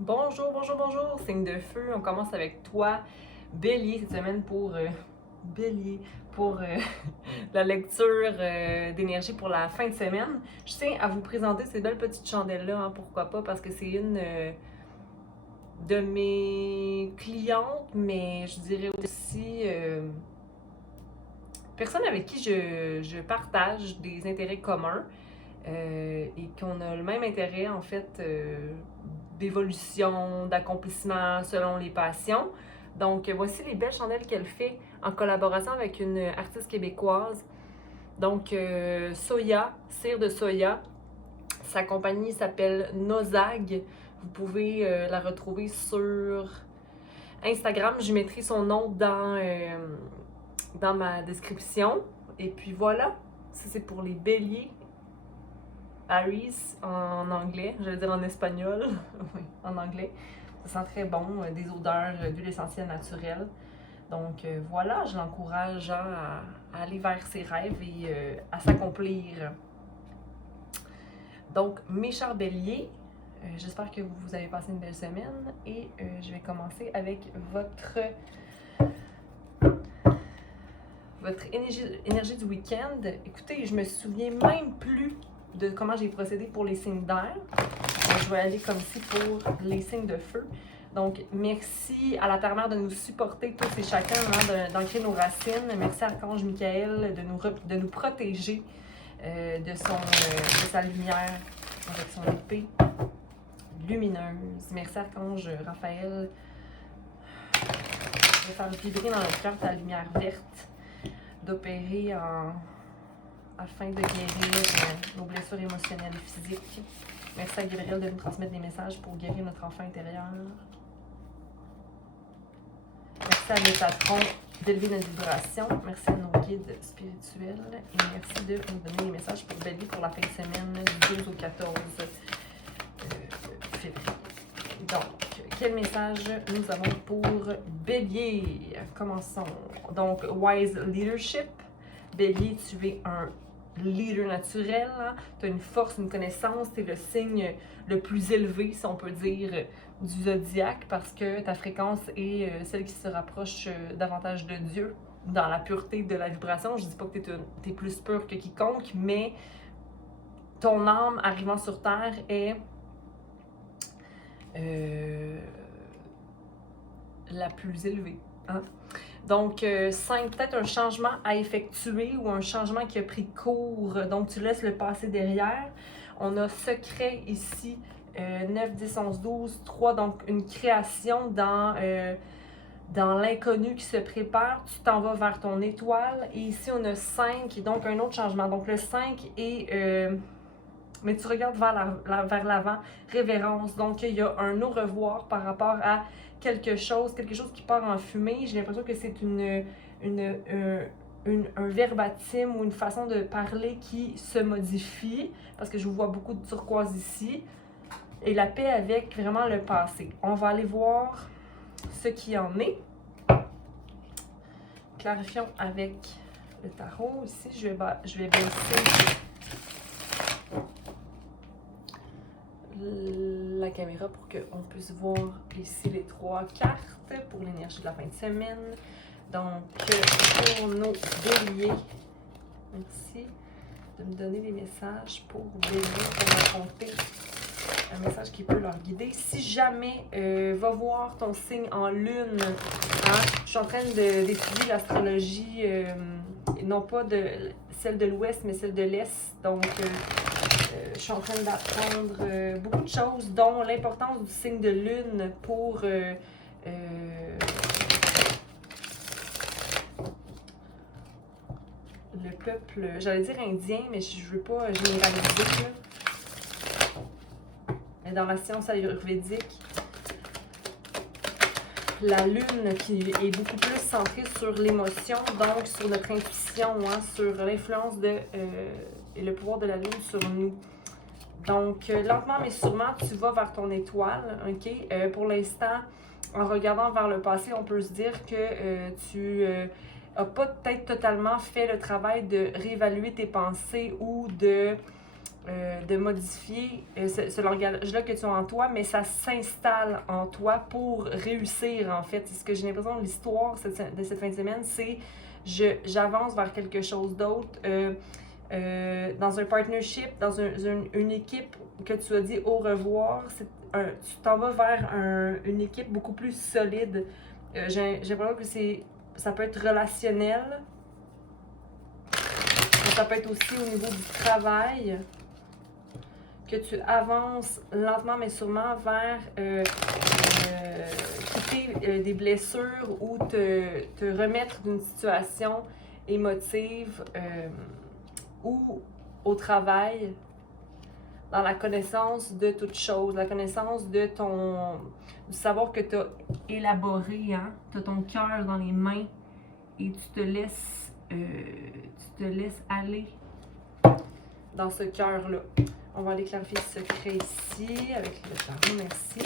Bonjour, bonjour, bonjour, signe de feu. On commence avec toi, Bélier, cette semaine pour Bélier, pour la lecture d'énergie pour la fin de semaine. Je tiens à vous présenter ces belles petites chandelles-là, hein, pourquoi pas, parce que c'est une de mes clientes, mais je dirais aussi personne avec qui je partage des intérêts communs. Et qu'on a le même intérêt, en fait, d'évolution, d'accomplissement selon les passions. Donc, voici les belles chandelles qu'elle fait en collaboration avec une artiste québécoise. Donc, soya, cire de soya. Sa compagnie s'appelle Nozag. Vous pouvez la retrouver sur Instagram. Je mettrai son nom dans ma description. Et puis voilà, ça c'est pour les béliers. Aries en anglais, j'allais dire en espagnol, oui, en anglais. Ça sent très bon, des odeurs d'huile essentielle naturelle. Donc voilà, je l'encourage à aller vers ses rêves et à s'accomplir. Donc, mes chers béliers, j'espère que vous avez passé une belle semaine et je vais commencer avec votre énergie du week-end. Écoutez, je me souviens même plus de comment j'ai procédé pour les signes d'air. Je vais aller comme ci pour les signes de feu. Donc, merci à la Terre-Mère de nous supporter tous et chacun, hein, d'ancrer nos racines. Merci à Archange Michael de nous protéger de sa lumière avec son épée lumineuse. Merci Archange Raphaël de faire vibrer dans notre cœur ta lumière verte, d'opérer afin de guérir nos blessures émotionnelles et physiques. Merci à Gabriel de nous transmettre des messages pour guérir notre enfant intérieur. Merci à mes patrons d'élever notre vibration. Merci à nos guides spirituels. Et merci de nous donner des messages pour Bélier pour la fin de semaine du 12 au 14 février. Donc, quel message nous avons pour Bélier? Commençons. Donc, Wise Leadership. Bélier, tu es un leader naturel, hein? Tu as une force, une connaissance, tu es le signe le plus élevé, si on peut dire, du zodiaque, parce que ta fréquence est celle qui se rapproche davantage de Dieu, dans la pureté de la vibration. Je dis pas que tu es plus pur que quiconque, mais ton âme arrivant sur Terre est la plus élevée. Hein? Donc, 5, peut-être un changement à effectuer ou un changement qui a pris cours. Donc, tu laisses le passé derrière. On a secret ici, 9, 10, 11, 12, 3. Donc, une création dans l'inconnu qui se prépare. Tu t'en vas vers ton étoile. Et ici, on a 5, donc un autre changement. Donc, le 5 est... mais tu regardes vers l'avant, révérence. Donc, il y a un au revoir par rapport à quelque chose qui part en fumée. J'ai l'impression que c'est un verbatim ou une façon de parler qui se modifie, parce que je vois beaucoup de turquoise ici. Et la paix avec vraiment le passé. On va aller voir ce qui en est. Clarifions avec le tarot. Ici, je vais baisser la caméra pour qu'on puisse voir ici les 3 cartes pour l'énergie de la fin de semaine. Donc, pour nos béliers, merci de me donner des messages pour bélier, pour raconter un message qui peut leur guider. Si jamais, va voir ton signe en lune. Hein? Je suis en train d'étudier l'astrologie, non pas celle de l'ouest, mais celle de l'est. Donc, je suis en train d'apprendre beaucoup de choses, dont l'importance du signe de lune pour le peuple, j'allais dire indien, mais je veux pas généraliser. Mais dans la science ayurvédique, la lune qui est beaucoup plus centrée sur l'émotion, donc sur notre intuition, hein, sur l'influence et le pouvoir de la lune sur nous. Donc, lentement mais sûrement, tu vas vers ton étoile, ok? Pour l'instant, en regardant vers le passé, on peut se dire que tu n'as pas peut-être totalement fait le travail de réévaluer tes pensées ou de de modifier ce langage-là que tu as en toi, mais ça s'installe en toi pour réussir, en fait. C'est ce que j'ai l'impression de l'histoire de cette fin de semaine, c'est j'avance vers quelque chose d'autre. Dans un partnership, dans une équipe que tu as dit au revoir, tu t'en vas vers une équipe beaucoup plus solide. J'ai l'impression que ça peut être relationnel, ça peut être aussi au niveau du travail, que tu avances lentement mais sûrement vers quitter des blessures ou te remettre d'une situation émotive ou au travail, dans la connaissance de toute chose, la connaissance de du savoir que tu as élaboré, hein? Tu as ton cœur dans les mains et tu te laisses aller dans ce cœur-là. On va aller clarifier ce secret ici avec le tarot, merci.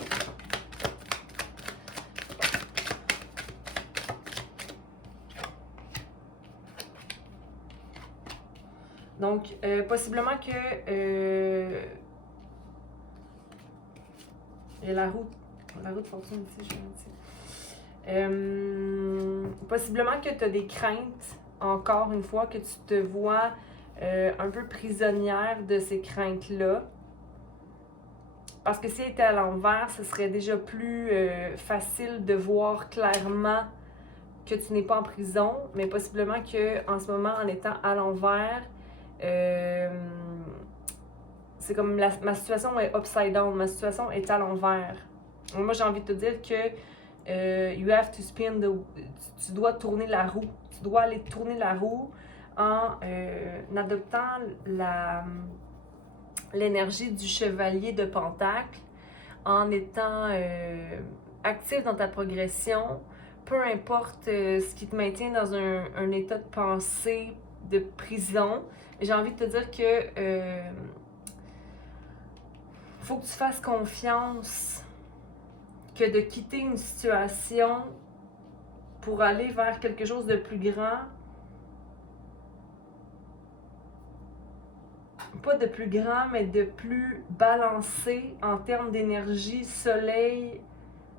Donc, possiblement que il y a la roue de fortune ici, je vais dire. Possiblement que tu as des craintes, encore une fois, que tu te vois un peu prisonnière de ces craintes-là. Parce que si elle était à l'envers, ce serait déjà plus facile de voir clairement que tu n'es pas en prison, mais possiblement qu'en ce moment, en étant à l'envers, c'est comme ma situation est upside down, ma situation est à l'envers. Moi, j'ai envie de te dire que you have to spin tu dois tourner la roue. Tu dois aller tourner la roue en adoptant l'énergie du chevalier de Pentacle, en étant actif dans ta progression, peu importe ce qui te maintient dans un état de pensée de prison. J'ai envie de te dire que faut que tu fasses confiance que de quitter une situation pour aller vers quelque chose de plus grand, pas de plus grand, mais de plus balancé en termes d'énergie, soleil,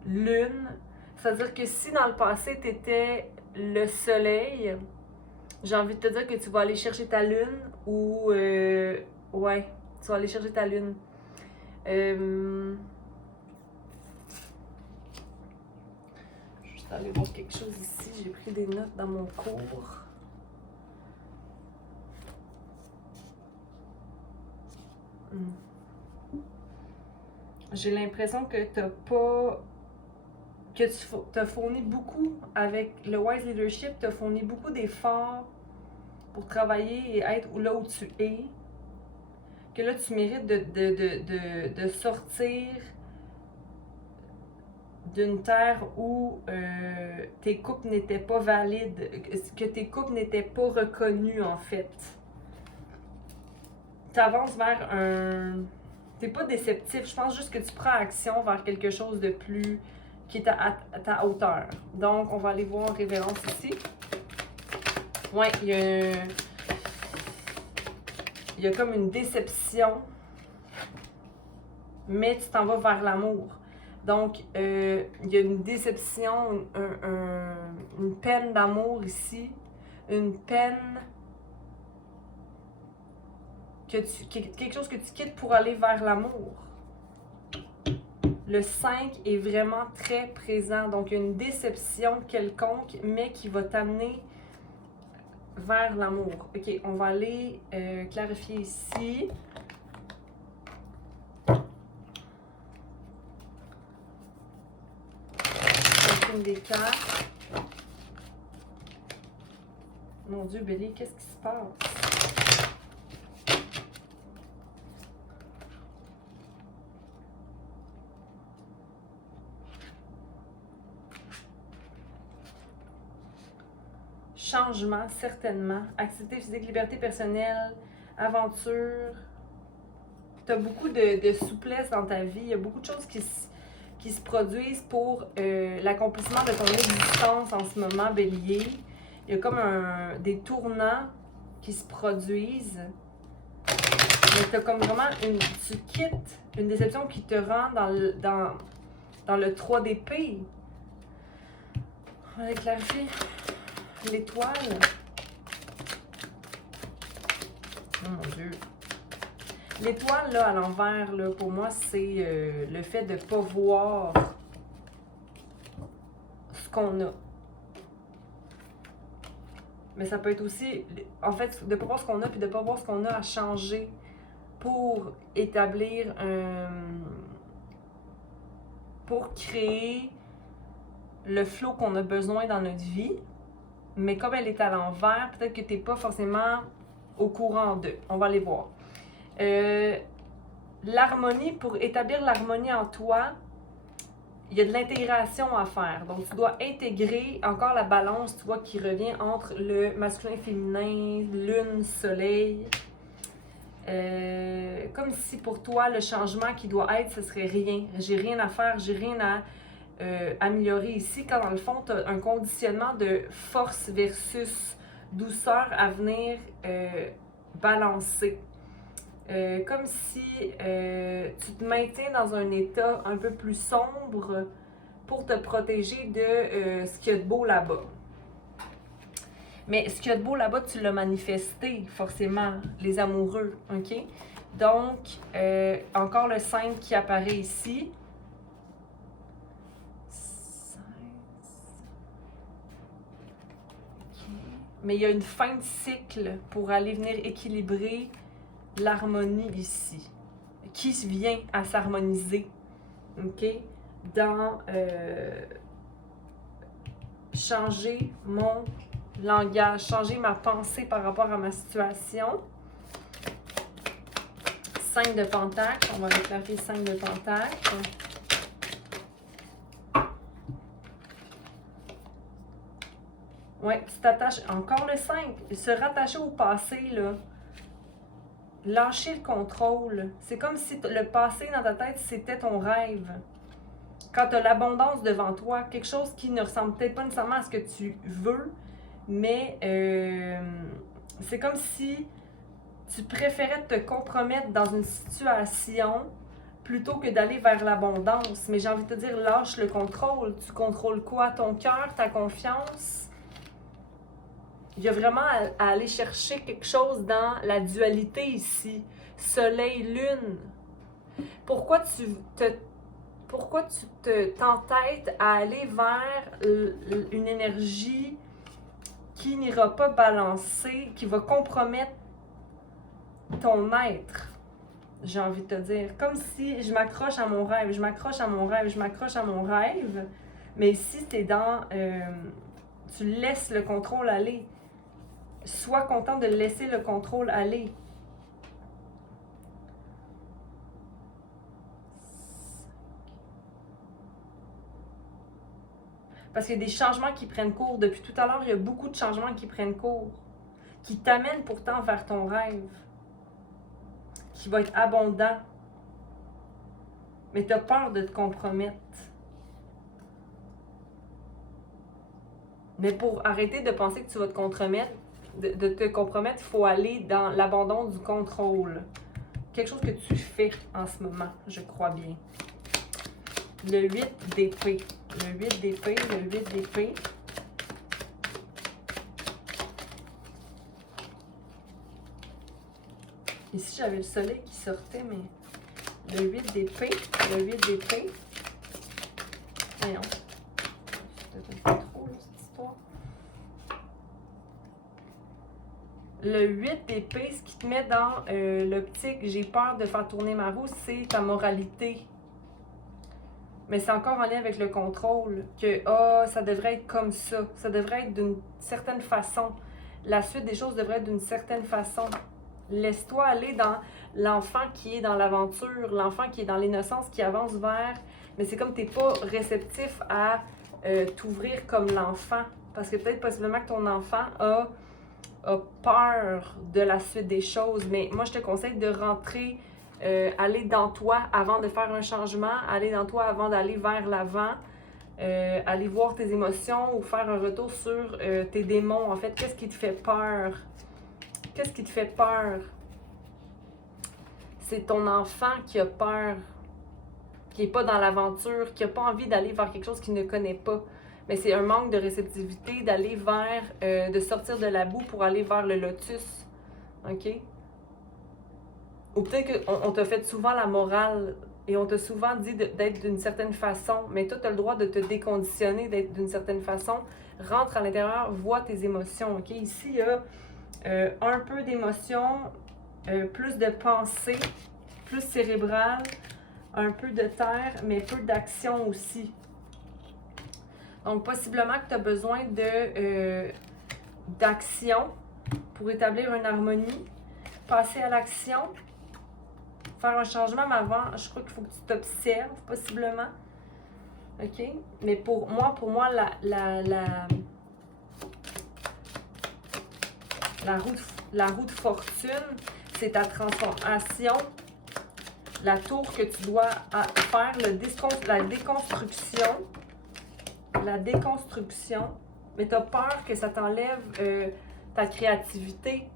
lune. C'est-à-dire que si dans le passé, tu étais le soleil, j'ai envie de te dire que tu vas aller chercher ta lune ou... ouais, tu vas aller chercher ta lune. Je vais aller voir quelque chose ici. J'ai pris des notes dans mon cours. J'ai l'impression que t'as pas... que tu as fourni beaucoup avec le Wise Leadership, tu as fourni beaucoup d'efforts pour travailler et être là où tu es. Que là, tu mérites de sortir d'une terre où tes coupes n'étaient pas valides, que tes coupes n'étaient pas reconnues, en fait. Tu avances vers un... T'es pas déceptif, je pense juste que tu prends action vers quelque chose de plus... qui est à ta hauteur. Donc, on va aller voir Révérence ici. Ouais, il y a comme une déception, mais tu t'en vas vers l'amour. Donc, il y a une déception, une peine d'amour ici, une peine, quelque chose que tu quittes pour aller vers l'amour. Le 5 est vraiment très présent, donc il y a une déception quelconque, mais qui va t'amener vers l'amour. Ok, on va aller clarifier ici. Une des cartes. Mon Dieu, Bélier, qu'est-ce qui se passe? Changement, certainement. Activité physique, liberté personnelle, aventure. Tu as beaucoup de souplesse dans ta vie. Il y a beaucoup de choses qui se produisent pour l'accomplissement de ton existence en ce moment, Bélier. Il y a comme des tournants qui se produisent. Mais t'as comme vraiment tu quittes une déception qui te rend dans le 3 d'épée. On va éclaircir l'étoile. Oh mon Dieu. L'étoile, là, à l'envers, là, pour moi, c'est le fait de ne pas voir ce qu'on a. Mais ça peut être aussi, en fait, de ne pas voir ce qu'on a, puis de ne pas voir ce qu'on a à changer pour établir pour créer le flow qu'on a besoin dans notre vie. Mais comme elle est à l'envers, peut-être que tu n'es pas forcément au courant d'eux. On va aller voir. L'harmonie, pour établir l'harmonie en toi, il y a de l'intégration à faire. Donc, tu dois intégrer encore la balance, tu vois, qui revient entre le masculin et féminin, lune, soleil. Comme si pour toi, le changement qui doit être, ce serait rien. J'ai rien à faire, j'ai rien à améliorer ici, quand dans le fond, tu as un conditionnement de force versus douceur à venir balancer. Comme si tu te maintiens dans un état un peu plus sombre pour te protéger de ce qu'il y a de beau là-bas. Mais ce qu'il y a de beau là-bas, tu l'as manifesté, forcément, les amoureux, OK? Donc, encore le 5 qui apparaît ici. 16. Okay. Mais il y a une fin de cycle pour aller venir équilibrer l'harmonie ici, qui vient à s'harmoniser, OK? Dans changer mon langage, changer ma pensée par rapport à ma situation. 5 de Pentacle, on va déclarer 5 de Pentacle. Ouais, tu t'attaches, encore le 5, se rattacher au passé, là. Lâcher le contrôle. C'est comme si le passé dans ta tête, c'était ton rêve. Quand tu as l'abondance devant toi, quelque chose qui ne ressemble peut-être pas nécessairement à ce que tu veux, mais c'est comme si tu préférais te compromettre dans une situation plutôt que d'aller vers l'abondance. Mais j'ai envie de te dire, lâche le contrôle. Tu contrôles quoi? Ton cœur, ta confiance? Il y a vraiment à aller chercher quelque chose dans la dualité ici. Soleil-lune. Pourquoi tu t'entêtes à aller vers une énergie qui n'ira pas balancer, qui va compromettre ton être? J'ai envie de te dire. Comme si je m'accroche à mon rêve, je m'accroche à mon rêve, je m'accroche à mon rêve. Mais ici, t'es dans... tu laisses le contrôle aller. Sois content de laisser le contrôle aller. Parce qu'il y a des changements qui prennent cours. Depuis tout à l'heure, il y a beaucoup de changements qui prennent cours. Qui t'amènent pourtant vers ton rêve. Qui va être abondant. Mais tu as peur de te compromettre. Mais pour arrêter de penser que tu vas te compromettre, il faut aller dans l'abandon du contrôle. Quelque chose que tu fais en ce moment, je crois bien. Le 8 d'épée. Le 8 d'épée, le 8 d'épée. Ici, j'avais le soleil qui sortait, mais le 8 d'épée, le 8 d'épée. Voyons. C'est peut-être pas trop, là, cette histoire. Le 8 d'épée, ce qui te met dans l'optique, j'ai peur de faire tourner ma roue, c'est ta moralité. Mais c'est encore en lien avec le contrôle, que ça devrait être comme ça devrait être d'une certaine façon. La suite des choses devrait être d'une certaine façon. Laisse-toi aller dans l'enfant qui est dans l'aventure, l'enfant qui est dans l'innocence, qui avance vers... Mais c'est comme tu n'es pas réceptif à t'ouvrir comme l'enfant. Parce que peut-être possiblement que ton enfant a peur de la suite des choses. Mais moi, je te conseille de rentrer, aller dans toi avant de faire un changement, aller dans toi avant d'aller vers l'avant, aller voir tes émotions ou faire un retour sur tes démons. En fait, qu'est-ce qui te fait peur? Qu'est-ce qui te fait peur? c'est ton enfant qui a peur, qui n'est pas dans l'aventure, qui n'a pas envie d'aller vers quelque chose qu'il ne connaît pas. Mais c'est un manque de réceptivité d'aller vers, de sortir de la boue pour aller vers le lotus. OK? Ou peut-être qu'on t'a fait souvent la morale et on t'a souvent dit d'être d'une certaine façon, mais toi, tu as le droit de te déconditionner d'être d'une certaine façon. Rentre à l'intérieur, vois tes émotions. OK? Ici, il y a un peu d'émotions, plus de pensée, plus cérébrale, un peu de terre, mais peu d'action aussi. Donc, possiblement que tu as besoin d'action pour établir une harmonie, passer à l'action, faire un changement, mais avant, je crois qu'il faut que tu t'observes, possiblement. OK? Mais pour moi, la roue de fortune, c'est ta transformation, la tour que tu dois faire, la déconstruction, mais tu as peur que ça t'enlève ta créativité.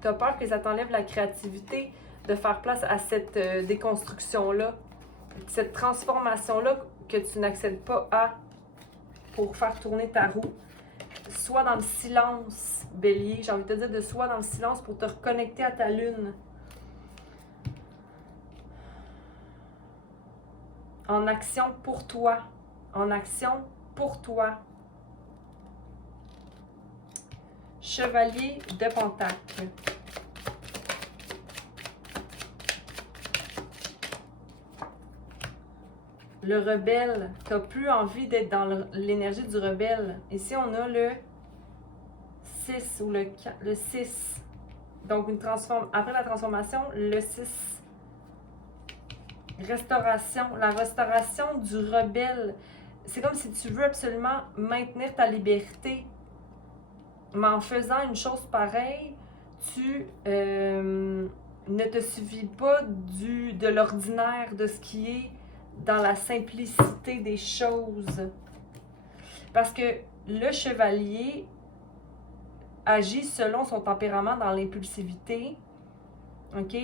Tu as peur que ça t'enlève la créativité de faire place à cette déconstruction-là, cette transformation-là que tu n'accèdes pas à pour faire tourner ta roue. Sois dans le silence, Bélier. J'ai envie de te dire de sois dans le silence pour te reconnecter à ta lune. En action pour toi. En action pour toi. Chevalier de Pentacles. Le rebelle. Tu n'as plus envie d'être dans l'énergie du rebelle. Ici, on a le 6 ou le 6. Donc, après la transformation, le 6. Restauration. La restauration du rebelle. C'est comme si tu veux absolument maintenir ta liberté. Mais en faisant une chose pareille, tu ne te suffis pas de l'ordinaire, de ce qui est dans la simplicité des choses. Parce que le chevalier agit selon son tempérament dans l'impulsivité. OK?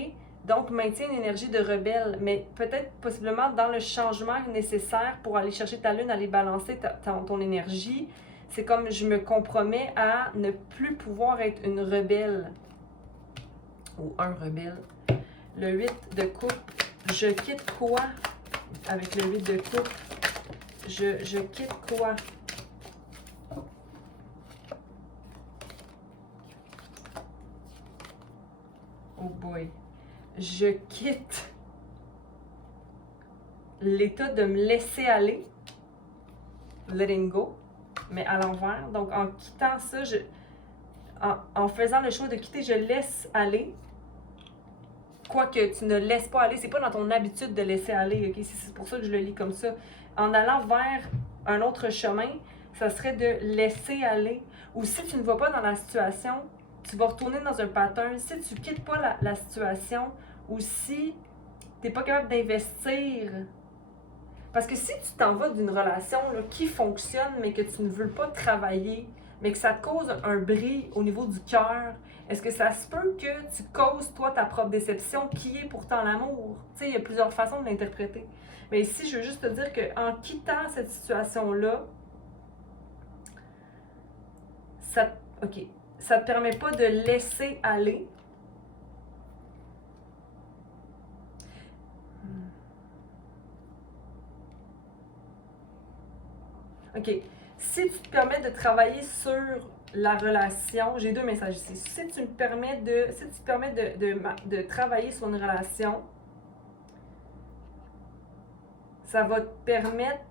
Donc, maintient une énergie de rebelle, mais peut-être possiblement dans le changement nécessaire pour aller chercher ta lune, aller balancer ton énergie. C'est comme je me compromets à ne plus pouvoir être une rebelle ou un rebelle. Le 8 de coupe, je quitte quoi avec le 8 de coupe? Je quitte quoi? Oh boy. Je quitte l'état de me laisser aller, letting go, mais à l'envers. Donc, en quittant ça, en faisant le choix de quitter, je laisse aller. Quoique tu ne laisses pas aller, c'est pas dans ton habitude de laisser aller, ok? C'est pour ça que je le lis comme ça. En allant vers un autre chemin, ça serait de laisser aller. Ou si tu ne vas pas dans la situation, tu vas retourner dans un pattern. Si tu quittes pas la situation, ou si tu n'es pas capable d'investir. Parce que si tu t'en vas d'une relation là, qui fonctionne, mais que tu ne veux pas travailler, mais que ça te cause un bris au niveau du cœur, est-ce que ça se peut que tu causes, toi, ta propre déception, qui est pourtant l'amour? Tu sais, il y a plusieurs façons de l'interpréter. Mais ici, je veux juste te dire qu'en quittant cette situation-là, ça te permet pas de laisser aller. OK. Si tu te permets de travailler sur la relation, j'ai deux messages ici. Si tu te permets de travailler sur une relation, ça va te permettre.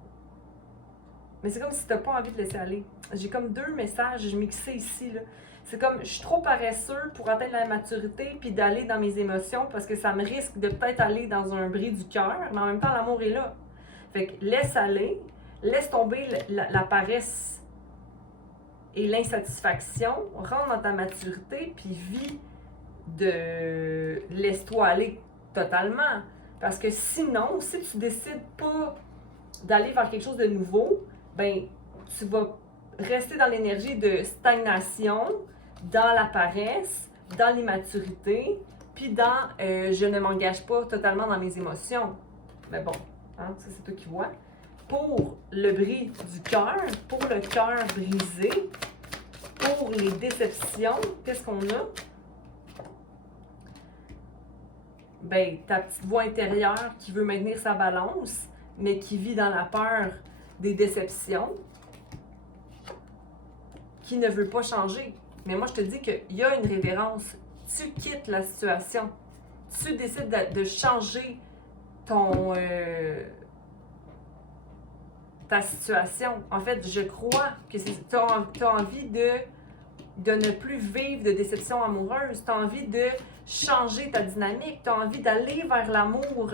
Mais c'est comme si tu n'as pas envie de laisser aller. J'ai comme deux messages mixés ici, là. C'est comme, je suis trop paresseux pour atteindre la maturité puis d'aller dans mes émotions parce que ça me risque de peut-être aller dans un bris du cœur, mais en même temps, l'amour est là. Fait que laisse aller, laisse tomber la paresse et l'insatisfaction, rentre dans ta maturité puis vis de... Laisse-toi aller totalement. Parce que sinon, si tu décides pas d'aller vers quelque chose de nouveau, ben tu vas rester dans l'énergie de stagnation, dans la paresse, dans l'immaturité, Puis dans je ne m'engage pas totalement dans mes émotions. Mais bon, hein, ça c'est toi qui vois. Pour le bris du cœur, pour le cœur brisé, pour les déceptions, qu'est-ce qu'on a? Ben, ta petite voix intérieure qui veut maintenir sa balance, mais qui vit dans la peur des déceptions, qui ne veut pas changer. Mais moi, je te dis qu'il y a une révérence. Tu quittes la situation. Tu décides de changer ton, ta situation. En fait, je crois que tu as envie de ne plus vivre de déception amoureuse. Tu as envie de changer ta dynamique. Tu as envie d'aller vers l'amour.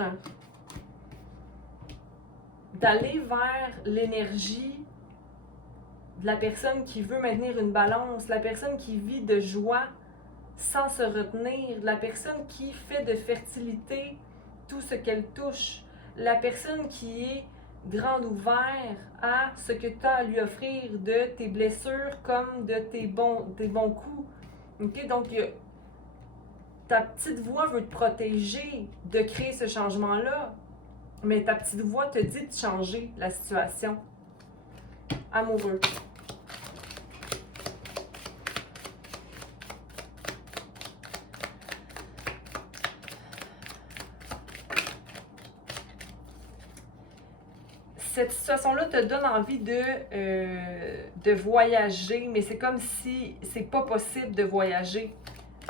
D'aller vers l'énergie de la personne qui veut maintenir une balance, la personne qui vit de joie sans se retenir, la personne qui fait de fertilité tout ce qu'elle touche, la personne qui est grande ouverte à ce que tu as à lui offrir de tes blessures comme de tes bons coups. Okay? Donc, ta petite voix veut te protéger de créer ce changement-là, mais ta petite voix te dit de changer la situation. Amoureux. Cette situation-là te donne envie de voyager, mais c'est comme si c'est pas possible de voyager.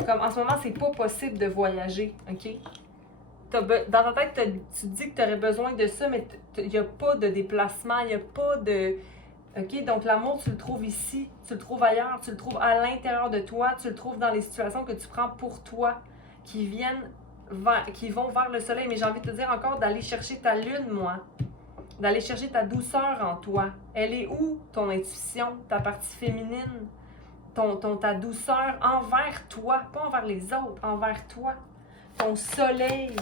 Comme en ce moment, c'est pas possible de voyager, OK? Dans ta tête, tu dis que tu aurais besoin de ça, mais il n'y a pas de déplacement, il n'y a pas de... OK? Donc l'amour, tu le trouves ici, tu le trouves ailleurs, tu le trouves à l'intérieur de toi, tu le trouves dans les situations que tu prends pour toi, qui vont vers le soleil. Mais j'ai envie de te dire encore d'aller chercher ta lune, moi. D'aller chercher ta douceur en toi. Elle est où, ton intuition, ta partie féminine, ta douceur envers toi, pas envers les autres, envers toi, ton soleil.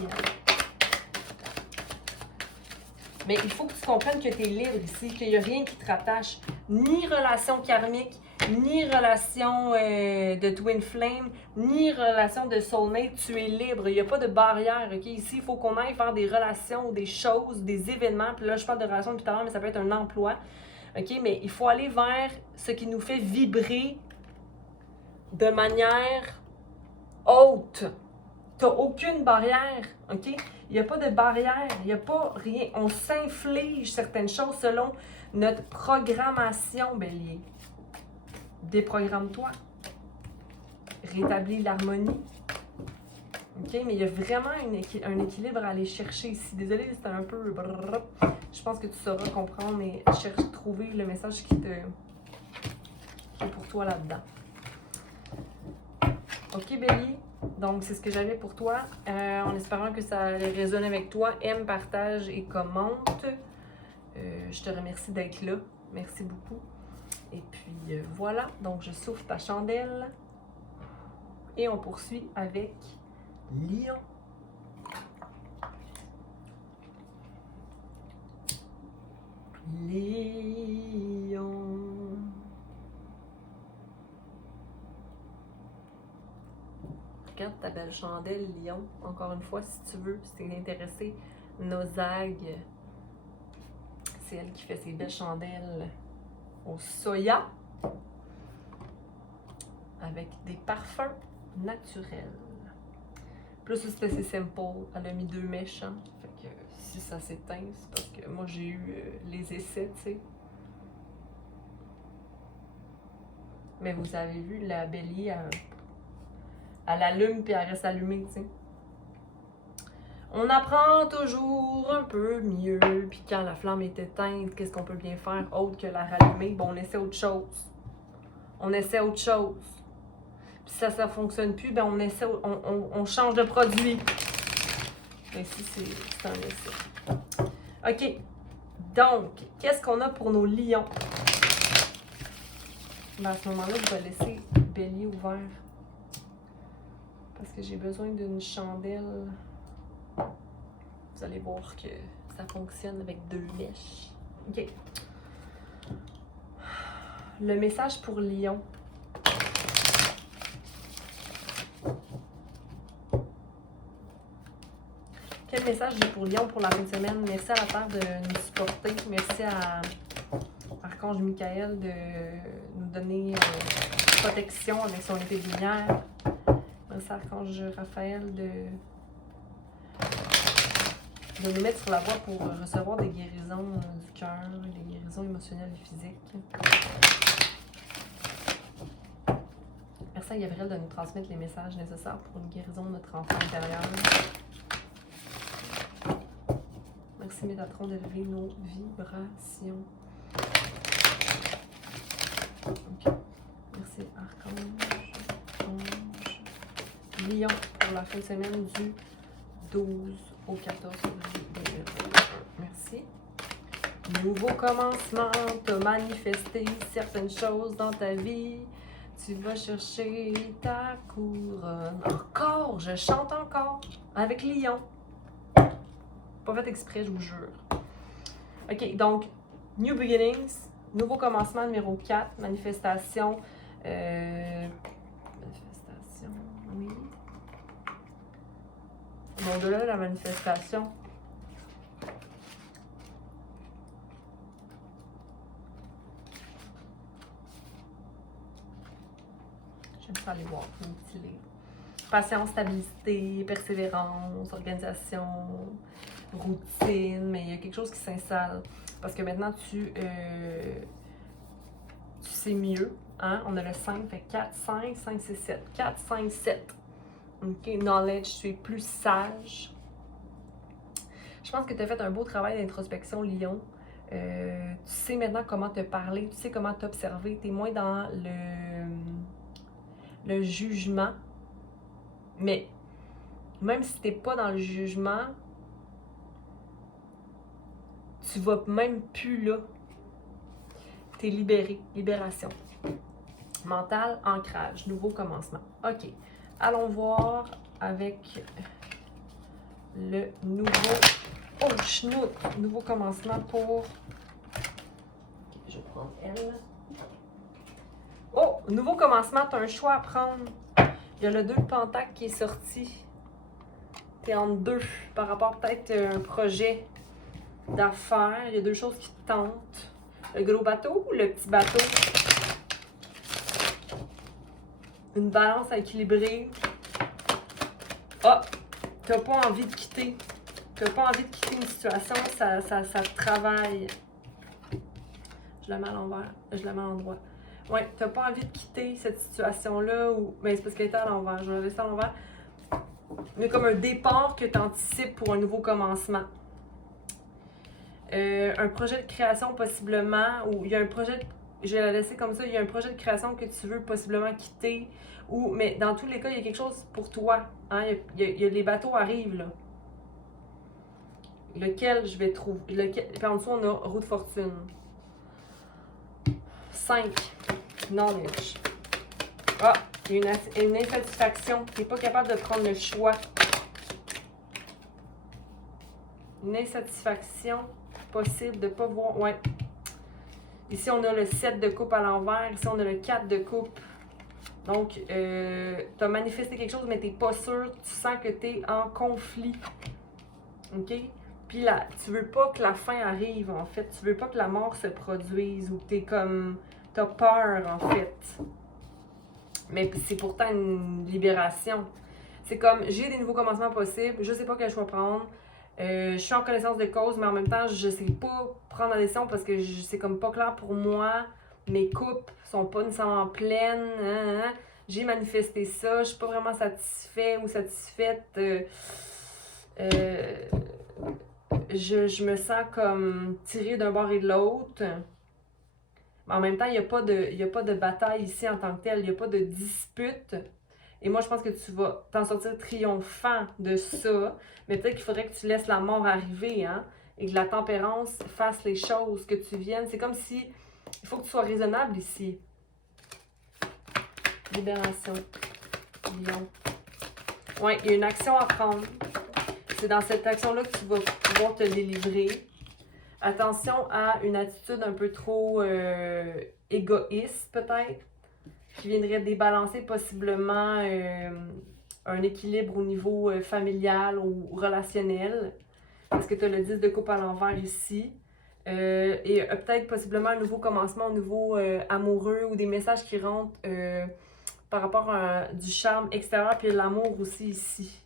Mais il faut que tu comprennes que tu es libre ici, qu'il n'y a rien qui te rattache, ni relation karmique, ni relation de twin flame, ni relation de soulmate. Tu es libre, il n'y a pas de barrière, OK? Ici, il faut qu'on aille faire des relations, des choses, des événements. Puis là, je parle de relations depuis tout à l'heure, mais ça peut être un emploi, OK? Mais il faut aller vers ce qui nous fait vibrer de manière haute. Tu n'as aucune barrière, OK? Il n'y a pas de barrière, il n'y a pas rien. On s'inflige certaines choses selon notre programmation, Bélier. Déprogramme-toi. Rétablis l'harmonie. OK? Mais il y a vraiment un équilibre à aller chercher ici. Désolée, c'était un peu... Je pense que tu sauras comprendre et trouver le message qui est pour toi là-dedans. OK, Bélier? Donc, c'est ce que j'avais pour toi. En espérant que ça allait résonner avec toi. Aime, partage et commente. Je te remercie d'être là. Merci beaucoup. Et puis, voilà. Donc, je souffle ta chandelle. Et on poursuit avec Lion. Lion. Regarde ta belle chandelle, Lion. Encore une fois, si tu veux, si tu es intéressé, Nozag, c'est elle qui fait ses belles chandelles au soya avec des parfums naturels. Plus c'est assez simple. Elle a mis 2 mèches. Hein? Fait que si ça s'éteint, c'est parce que moi j'ai eu les essais, tu sais. Mais vous avez vu, la Bélier, elle allume puis elle reste allumée, tu sais. On apprend toujours un peu mieux, puis quand la flamme est éteinte, qu'est-ce qu'on peut bien faire autre que la rallumer? Bon, on essaie autre chose. On essaie autre chose. Puis si ça fonctionne plus, ben on change de produit. Ici, c'est un essai. OK. Donc, qu'est-ce qu'on a pour nos lions? Ben, à ce moment-là, je vais laisser Bélier ouvert. Parce que j'ai besoin d'une chandelle. Vous allez voir que ça fonctionne avec 2 mèches. OK. Le message pour Lion. le message que j'ai pour Lion pour la fin de semaine. Merci à la Terre de nous supporter. Merci à Archange Michael de nous donner protection avec son épée de lumière. Merci à Archange Raphaël de nous mettre sur la voie pour recevoir des guérisons du cœur, des guérisons émotionnelles et physiques. Merci à Gabriel de nous transmettre les messages nécessaires pour une guérison de notre enfant intérieur. Merci Métatron d'élever nos vibrations. Okay. Merci Archange, Ange, Lion pour la fin de semaine du 12 au 14 février 2021. Merci. Nouveau commencement, tu as manifesté certaines choses dans ta vie. Tu vas chercher ta couronne. Encore, je chante encore avec Lion. Pas fait exprès, je vous jure. Ok, donc, New Beginnings, nouveau commencement numéro 4, manifestation. Manifestation, oui. Bon, de là, la manifestation. J'aime ça aller voir un petit livre. Patience, stabilité, persévérance, organisation, routine, mais il y a quelque chose qui s'installe. Parce que maintenant, tu sais mieux. Hein? On a le 5, fait 4, 5, 5, 6, 7. 4, 5, 7. OK, knowledge, tu es plus sage. Je pense que tu as fait un beau travail d'introspection, Lion. Tu sais maintenant comment te parler, tu sais comment t'observer. Tu es moins dans le jugement. Mais même si tu n'es pas dans le jugement, tu vas même plus là. Tu es libéré. Libération. Mental, ancrage. Nouveau commencement. OK. Allons voir avec le nouveau... Oh, schnout! Nouveau commencement pour... Okay, je vais prendre elle. Oh! Nouveau commencement, tu as un choix à prendre. Il y a le 2 de Pentacle qui est sorti. Tu es en deux par rapport peut-être à un projet d'affaires. Il y a 2 choses qui te tentent. Le gros bateau ou le petit bateau? Une balance à équilibrer. Ah! Tu n'as pas envie de quitter. Tu n'as pas envie de quitter une situation, ça te travaille. Je la mets à l'envers. Je la mets à l'endroit. Ouais, tu n'as pas envie de quitter cette situation-là. Mais c'est parce qu'elle était à l'envers. Je vais la laisser à l'envers. Mais comme un départ que tu anticipes pour un nouveau commencement. Un projet de création possiblement, ou il y a un projet, je vais la laisser comme ça, il y a un projet de création que tu veux possiblement quitter, mais dans tous les cas, il y a quelque chose pour toi. Hein? Les bateaux arrivent là. Lequel je vais trouver, puis en dessous on a roue de fortune. 5, knowledge. Ah, il y a une insatisfaction, tu n'es pas capable de prendre le choix. Une insatisfaction possible de ne pas voir. Ouais. Ici, on a le 7 de coupe à l'envers. Ici, on a le 4 de coupe. Donc, tu as manifesté quelque chose, mais tu n'es pas sûr. Tu sens que tu es en conflit. OK? Puis là, tu veux pas que la fin arrive, en fait. Tu veux pas que la mort se produise ou tu es comme... Tu as peur, en fait. Mais c'est pourtant une libération. C'est comme, j'ai des nouveaux commencements possibles. Je sais pas quel choix prendre. Je suis en connaissance de cause, mais en même temps, je sais pas prendre la décision parce que c'est comme pas clair pour moi. Mes coupes sont pas nécessairement pleines. Hein. J'ai manifesté ça. Je suis pas vraiment satisfait ou satisfaite. Je me sens comme tirée d'un bord et de l'autre. Mais en même temps, il n'y a pas de bataille ici en tant que telle. Il n'y a pas de dispute. Et moi, je pense que tu vas t'en sortir triomphant de ça. Mais peut-être qu'il faudrait que tu laisses la mort arriver, hein? Et que la tempérance fasse les choses, que tu viennes. C'est comme si... Il faut que tu sois raisonnable ici. Libération. Lion. Oui, il y a une action à prendre. C'est dans cette action-là que tu vas pouvoir te délivrer. Attention à une attitude un peu trop égoïste, peut-être. Qui viendrait débalancer possiblement un équilibre au niveau familial ou relationnel. Parce que tu as le 10 de coupe à l'envers ici. Et peut-être possiblement un nouveau commencement au niveau amoureux ou des messages qui rentrent par rapport à du charme extérieur puis l'amour aussi ici.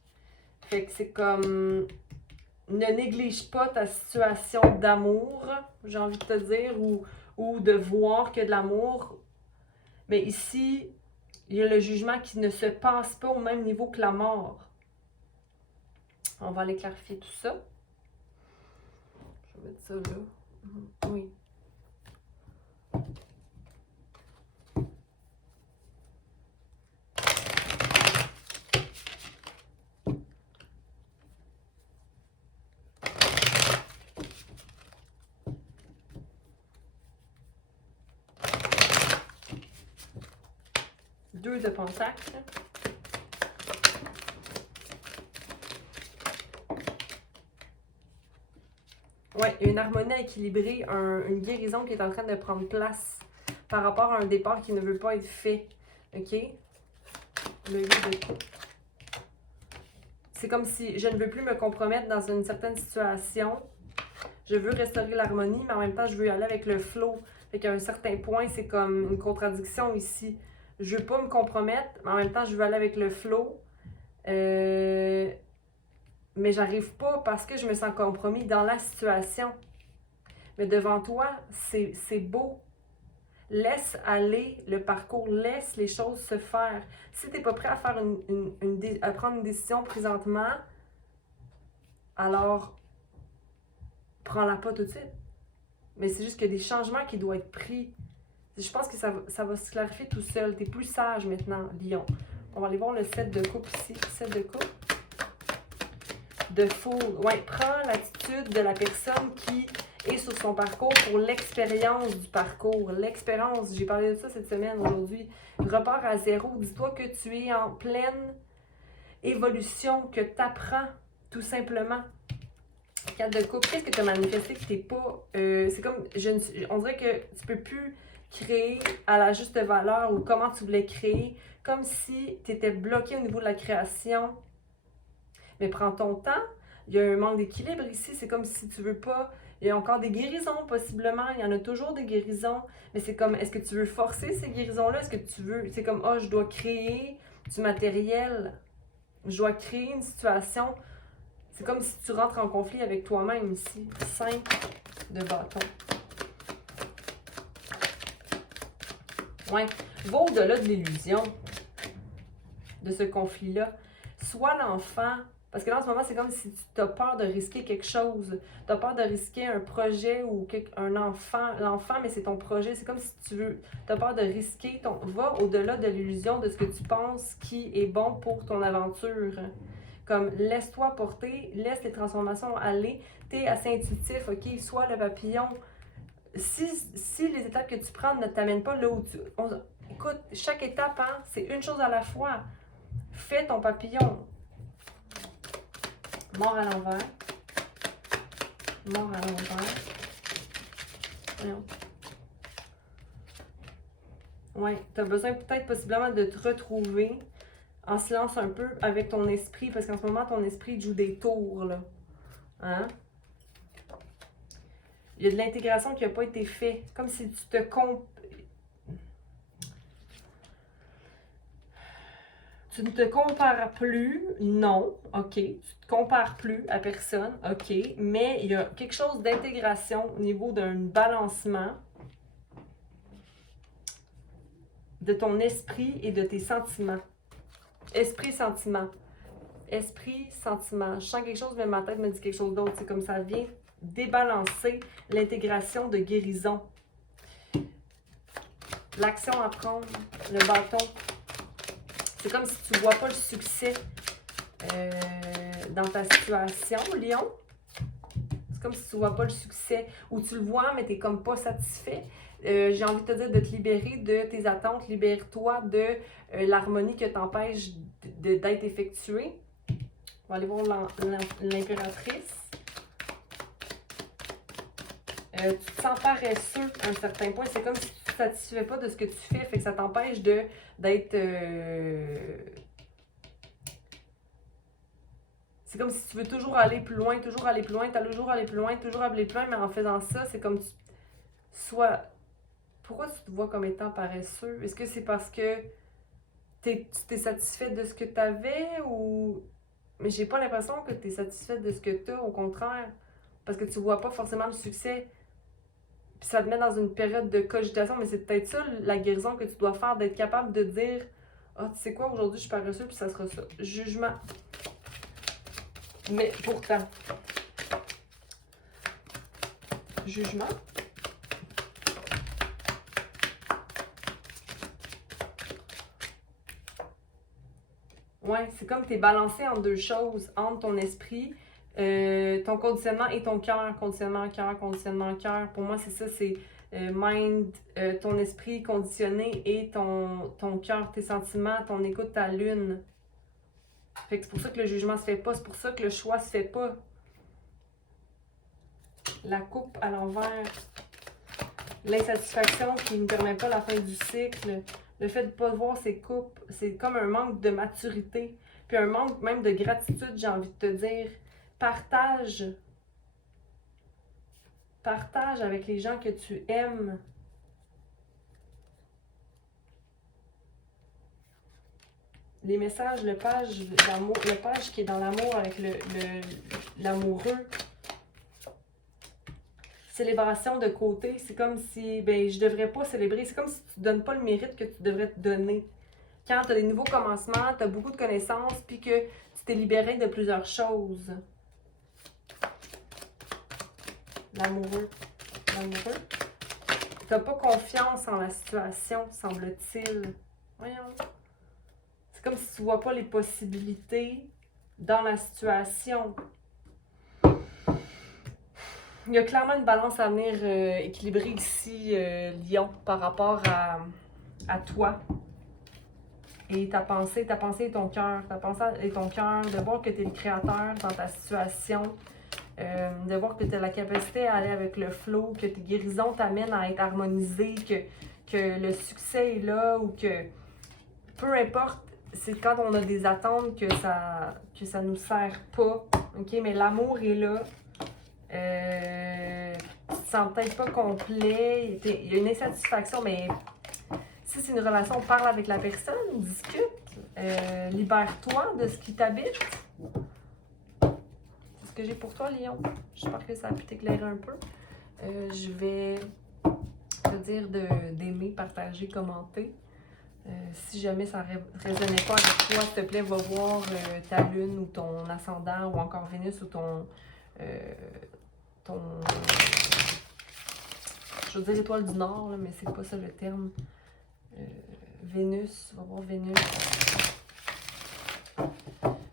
Fait que c'est comme... Ne néglige pas ta situation d'amour, j'ai envie de te dire, ou de voir que de l'amour. Mais ici, il y a le jugement qui ne se passe pas au même niveau que la mort. On va aller clarifier tout ça. Je vais mettre ça là. Oui. Deux de pentacles. Oui, une harmonie équilibrée, une guérison qui est en train de prendre place par rapport à un départ qui ne veut pas être fait. OK? Le 8 de coupe. C'est comme si je ne veux plus me compromettre dans une certaine situation. Je veux restaurer l'harmonie, mais en même temps, je veux y aller avec le flow. Fait qu'à un certain point, c'est comme une contradiction ici. Je veux pas me compromettre, mais en même temps, je veux aller avec le flow. Mais j'arrive pas parce que je me sens compromis dans la situation. Mais devant toi, c'est beau. Laisse aller le parcours, laisse les choses se faire. Si tu n'es pas prêt à faire à prendre une décision présentement, alors prends-la pas tout de suite. Mais c'est juste qu'il y a des changements qui doivent être pris. Je pense que ça va se clarifier tout seul. Tu es plus sage maintenant, Lion. On va aller voir le 7 de coupe ici. 7 de coupe. De Fool. Ouais, prends l'attitude de la personne qui est sur son parcours pour l'expérience du parcours. L'expérience, j'ai parlé de ça cette semaine, aujourd'hui. Repars à zéro. Dis-toi que tu es en pleine évolution, que tu apprends tout simplement. 4 de coupe, qu'est-ce que tu as manifesté que t'es pas... c'est comme, on dirait que tu peux plus créer à la juste valeur ou comment tu voulais créer, comme si tu étais bloqué au niveau de la création. Mais prends ton temps. Il y a un manque d'équilibre ici. C'est comme si tu veux pas... Il y a encore des guérisons, possiblement. Il y en a toujours des guérisons. Mais c'est comme, est-ce que tu veux forcer ces guérisons-là? Est-ce que tu veux... C'est comme, oh, je dois créer du matériel. Je dois créer une situation. C'est comme si tu rentres en conflit avec toi-même ici. 5 de bâton. Ouais. Va au-delà de l'illusion de ce conflit-là. Sois l'enfant. Parce que là, en ce moment, c'est comme si tu as peur de risquer quelque chose. Tu as peur de risquer un projet ou un enfant. L'enfant, mais c'est ton projet. C'est comme si tu as peur de risquer. Va au-delà de l'illusion de ce que tu penses qui est bon pour ton aventure. Comme laisse-toi porter, laisse les transformations aller. Tu es assez intuitif, ok? Sois le papillon. Si les étapes que tu prends ne t'amènent pas là où tu... écoute, chaque étape, hein, c'est une chose à la fois. Fais ton papillon. Mort à l'envers. Mort à l'envers. Voyons. Ouais, tu as besoin peut-être possiblement de te retrouver en silence un peu avec ton esprit, parce qu'en ce moment, ton esprit joue des tours, là. Hein? Il y a de l'intégration qui n'a pas été faite. Comme si tu te Tu ne te compares plus, non, ok. Tu ne te compares plus à personne, ok. Mais il y a quelque chose d'intégration au niveau d'un balancement de ton esprit et de tes sentiments. Esprit-sentiment. Esprit-sentiment. Je sens quelque chose, mais ma tête me dit quelque chose d'autre. C'est comme ça vient débalancer l'intégration de guérison. L'action à prendre, le bâton. C'est comme si tu ne vois pas le succès dans ta situation, Lion. C'est comme si tu ne vois pas le succès. Ou tu le vois, mais tu n'es comme pas satisfait. J'ai envie de te dire de te libérer de tes attentes. Libère-toi de l'harmonie que t'empêche d'être effectuée. On va aller voir l'impératrice. Tu te sens paresseux à un certain point. C'est comme si tu ne te satisfais pas de ce que tu fais. Fait que ça t'empêche d'être c'est comme si tu veux toujours aller plus loin, toujours aller plus loin, toujours aller plus loin, toujours aller plus loin, mais en faisant ça, c'est comme tu sois... Pourquoi tu te vois comme étant paresseux? Est-ce que c'est parce que tu t'es satisfaite de ce que tu avais ou... Mais j'ai pas l'impression que tu es satisfaite de ce que tu as, au contraire. Parce que tu vois pas forcément le succès. Puis ça te met dans une période de cogitation, mais c'est peut-être ça la guérison que tu dois faire, d'être capable de dire ah, tu sais quoi, aujourd'hui je suis paresseux, puis ça sera ça. Jugement. Mais pourtant, jugement. Ouais, c'est comme tu es balancé en deux choses, entre ton esprit, ton conditionnement et ton cœur. Conditionnement, cœur. Pour moi, c'est ça, c'est mind, ton esprit conditionné et ton cœur, tes sentiments, ton écoute, ta lune. Fait que c'est pour ça que le jugement se fait pas, c'est pour ça que le choix se fait pas. La coupe à l'envers. L'insatisfaction qui ne permet pas la fin du cycle. Le fait de ne pas voir ses coupes, c'est comme un manque de maturité. Puis un manque même de gratitude, j'ai envie de te dire. Partage. Partage avec les gens que tu aimes. Les messages, le page d'amour, le page qui est dans l'amour avec l'amoureux. Célébration de côté, c'est comme si, ben, je devrais pas célébrer. C'est comme si tu ne donnes pas le mérite que tu devrais te donner. Quand tu as des nouveaux commencements, tu as beaucoup de connaissances, puis que tu t'es libéré de plusieurs choses. L'amoureux. L'amoureux. Tu n'as pas confiance en la situation, semble-t-il. Voyons. C'est comme si tu ne vois pas les possibilités dans la situation. Il y a clairement une balance à venir équilibrée ici, Lion, par rapport à toi. Et ta pensée et ton cœur. Ta pensée et ton cœur, de voir que tu es le créateur dans ta situation, de voir que tu as la capacité à aller avec le flow, que tes guérisons t'amènent à être harmonisé, que le succès est là ou que peu importe, c'est quand on a des attentes que ça nous sert pas. OK? Mais l'amour est là. Tu te sens peut-être pas complet. Il y a une insatisfaction, mais si c'est une relation, parle avec la personne, discute, libère-toi de ce qui t'habite. C'est ce que j'ai pour toi, Lion. J'espère que ça a pu t'éclairer un peu. Je vais te dire d'aimer, partager, commenter. Si jamais ça ne résonnait pas avec toi, s'il te plaît, va voir ta lune ou ton ascendant ou encore Vénus ou ton je veux dire étoile du Nord, là, mais c'est pas ça le terme. Vénus, on va voir Vénus.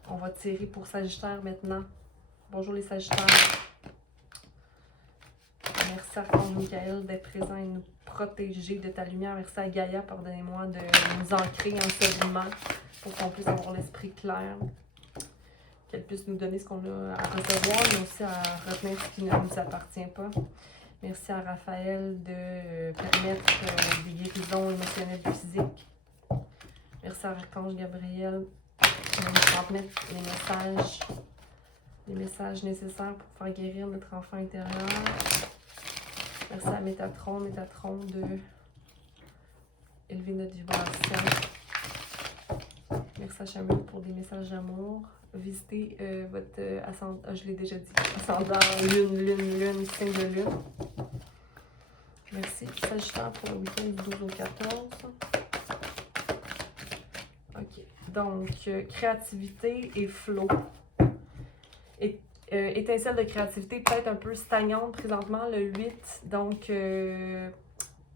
On va tirer pour Sagittaire maintenant. Bonjour les Sagittaires. Merci Archange Michael d'être présent et nous protéger de ta lumière. Merci à Gaïa, pardonnez-moi, de nous ancrer en sédiment pour qu'on puisse avoir l'esprit clair. Qu'elle puisse nous donner ce qu'on a à recevoir, mais aussi à retenir ce qui ne nous appartient pas. Merci à Raphaël de permettre des guérisons émotionnelles et physiques. Merci à Archange Gabriel de nous transmettre les messages nécessaires pour faire guérir notre enfant intérieur. Merci à Métatron de élever notre vibration. Merci à Chamel pour des messages d'amour. Visitez votre ascendant, je l'ai déjà dit, ascendant, lune, signe de lune. Merci. Sagittaire pour le week-end du 12 au 14. OK. Donc, créativité et flow. Étincelle de créativité peut-être un peu stagnante présentement, le 8. Donc,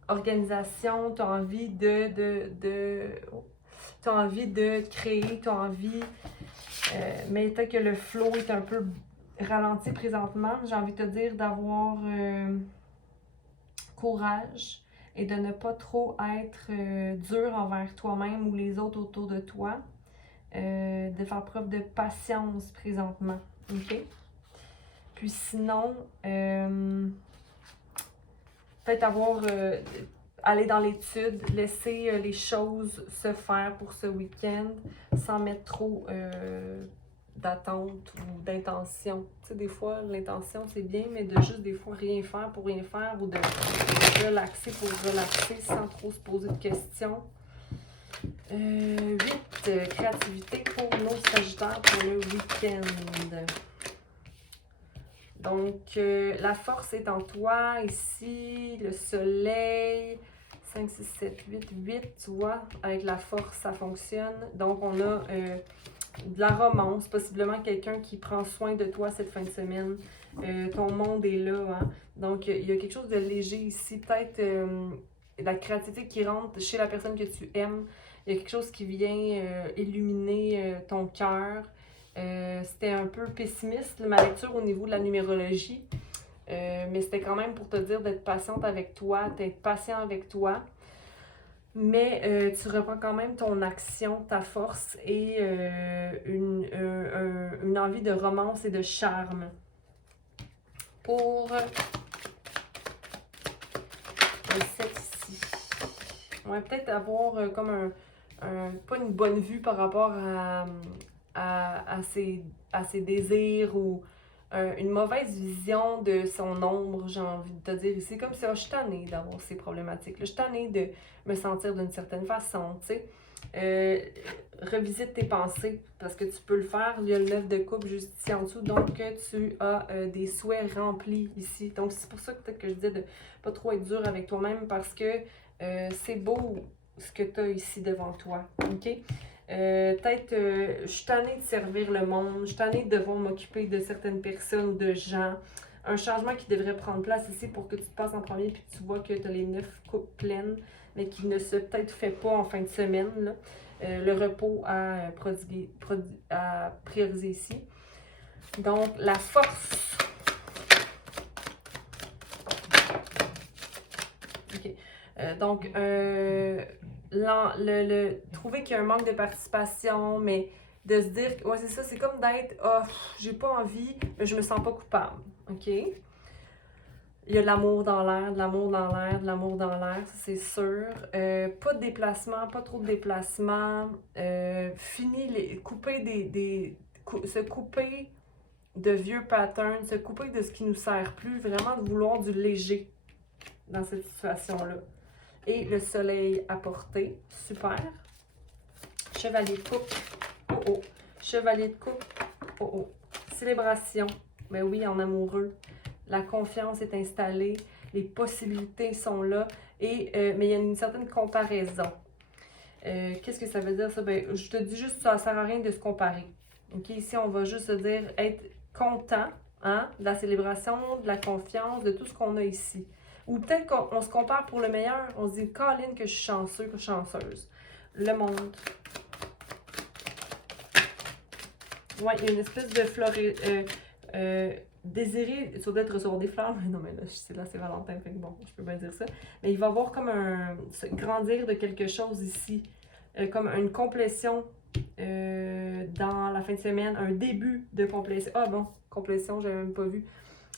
organisation, tu as envie tu as envie de créer, tu as envie, mais peut-être que le flow est un peu ralenti présentement. J'ai envie de te dire d'avoir courage et de ne pas trop être dur envers toi-même ou les autres autour de toi. De faire preuve de patience présentement. OK? Puis sinon, peut-être aller dans l'étude, laisser les choses se faire pour ce week-end sans mettre trop d'attente ou d'intention. Tu sais, des fois, l'intention, c'est bien, mais de juste des fois rien faire pour rien faire ou de relaxer pour relaxer sans trop se poser de questions. 8, créativité pour nos Sagittaires pour le week-end. Donc, la force est en toi, ici, le soleil, 5, 6, 7, 8, 8, tu vois, avec la force, ça fonctionne. Donc, on a de la romance, possiblement quelqu'un qui prend soin de toi cette fin de semaine. Ton monde est là, hein? Donc, il y a quelque chose de léger ici, peut-être la créativité qui rentre chez la personne que tu aimes. Il y a quelque chose qui vient illuminer ton cœur. C'était un peu pessimiste, ma lecture au niveau de la numérologie. Mais c'était quand même pour te dire d'être patiente avec toi, d'être patient avec toi. Mais tu reprends quand même ton action, ta force et une envie de romance et de charme. Pour le 7 ici. On va peut-être avoir comme pas une bonne vue par rapport à ses désirs ou une mauvaise vision de son ombre, j'ai envie de te dire ici. Comme si je suis tannée d'avoir ces problématiques-là. Je suis tannée de me sentir d'une certaine façon, tu sais. Revisite tes pensées parce que tu peux le faire. Il y a le 9 de coupe juste ici en dessous. Donc, tu as des souhaits remplis ici. Donc, c'est pour ça que peut-être que je dis de pas trop être dur avec toi-même parce que c'est beau ce que tu as ici devant toi. OK? Peut-être, je suis tannée de servir le monde, je suis tannée de devoir m'occuper de certaines personnes ou de gens. Un changement qui devrait prendre place ici pour que tu te passes en premier puis que tu vois que tu as les 9 coupes pleines, mais qui ne se peut-être fait pas en fin de semaine. Là. Le repos à prioriser ici. Donc, la force. OK. Donc, trouver qu'il y a un manque de participation, mais de se dire, ouais, c'est ça, c'est comme d'être, j'ai pas envie, mais je me sens pas coupable. OK? Il y a de l'amour dans l'air, de l'amour dans l'air, de l'amour dans l'air, ça c'est sûr. Pas de déplacement, pas trop de déplacement. Se couper de vieux patterns, se couper de ce qui nous sert plus, vraiment de vouloir du léger dans cette situation-là. Et le soleil à portée, super. Chevalier de coupe, oh oh. Chevalier de coupe, oh oh. Célébration, ben oui, en amoureux. La confiance est installée, les possibilités sont là, mais il y a une certaine comparaison. Qu'est-ce que ça veut dire ça? Ben, je te dis juste que ça ne sert à rien de se comparer. Okay? Ici, on va juste se dire être content hein, de la célébration, de la confiance, de tout ce qu'on a ici. Ou peut-être qu'on se compare pour le meilleur. On se dit, Colin, que je suis chanceux, que chanceuse. Le monde. Ouais, il y a une espèce de désirer sur d'être recevoir des fleurs. Mais non, mais là, c'est Valentin, fait que bon, je peux bien dire ça. Mais il va y avoir comme grandir de quelque chose ici. Comme une complétion dans la fin de semaine, un début de complétion. Ah bon, complétion, j'avais même pas vu.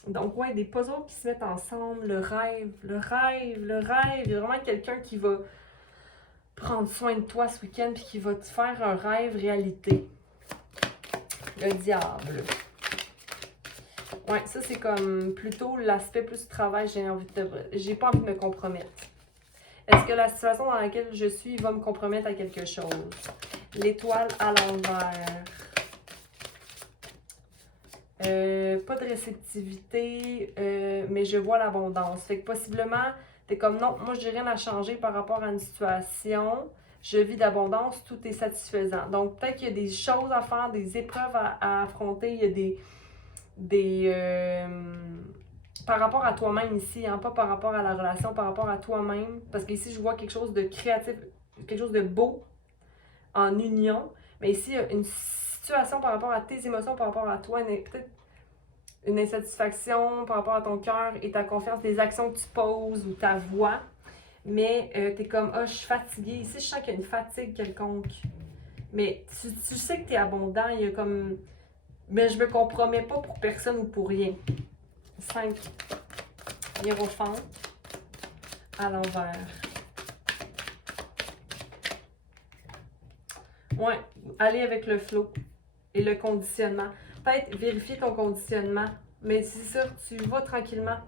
Donc, ouais, des puzzles qui se mettent ensemble, le rêve, le rêve, le rêve. Il y a vraiment quelqu'un qui va prendre soin de toi ce week-end puis qui va te faire un rêve réalité. Le diable. Ouais, ça c'est comme plutôt l'aspect plus travail, j'ai pas envie de me compromettre. Est-ce que la situation dans laquelle je suis va me compromettre à quelque chose? L'étoile à l'envers. Pas de réceptivité, mais je vois l'abondance. Fait que possiblement, t'es comme non, moi j'ai rien à changer par rapport à une situation. Je vis d'abondance, tout est satisfaisant. Donc peut-être qu'il y a des choses à faire, des épreuves à affronter, il y a par rapport à toi-même ici, hein, pas par rapport à la relation, par rapport à toi-même. Parce qu'ici, je vois quelque chose de créatif, quelque chose de beau en union. Mais ici, il y a une situation par rapport à tes émotions, par rapport à toi, peut-être une insatisfaction par rapport à ton cœur et ta confiance, des actions que tu poses ou ta voix. Mais t'es comme, je suis fatiguée. Ici, je sens qu'il y a une fatigue quelconque. Mais tu sais que t'es abondant, il y a comme... Mais je me compromets pas pour personne ou pour rien. 5. Hiérophant à l'envers. Ouais, aller avec le flow et le conditionnement. Peut-être vérifier ton conditionnement, mais c'est ça, tu vas tranquillement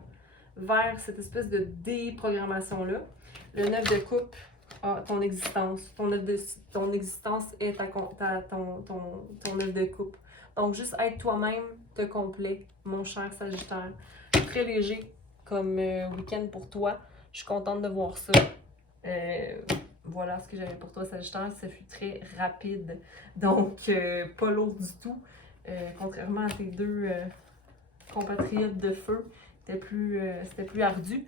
vers cette espèce de déprogrammation-là. Le 9 de coupe a ton existence. Ton existence est ton 9 de coupe. Donc, juste être toi-même te complaît, mon cher Sagittaire. Très léger comme week-end pour toi. Je suis contente de voir ça. Voilà ce que j'avais pour toi, Sagittaire. Ça fut très rapide. Donc, pas lourd du tout. Contrairement à tes deux compatriotes de feu, c'était plus ardu.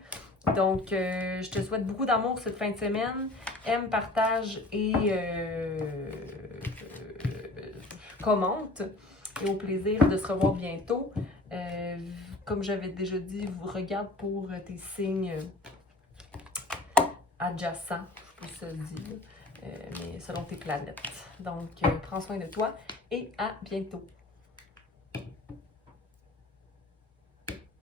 Donc, je te souhaite beaucoup d'amour cette fin de semaine. Aime, partage et commente. Et au plaisir de se revoir bientôt. Comme j'avais déjà dit, regarde pour tes signes adjacents, je sais pas si ça se dit, mais selon tes planètes. Donc, prends soin de toi et à bientôt.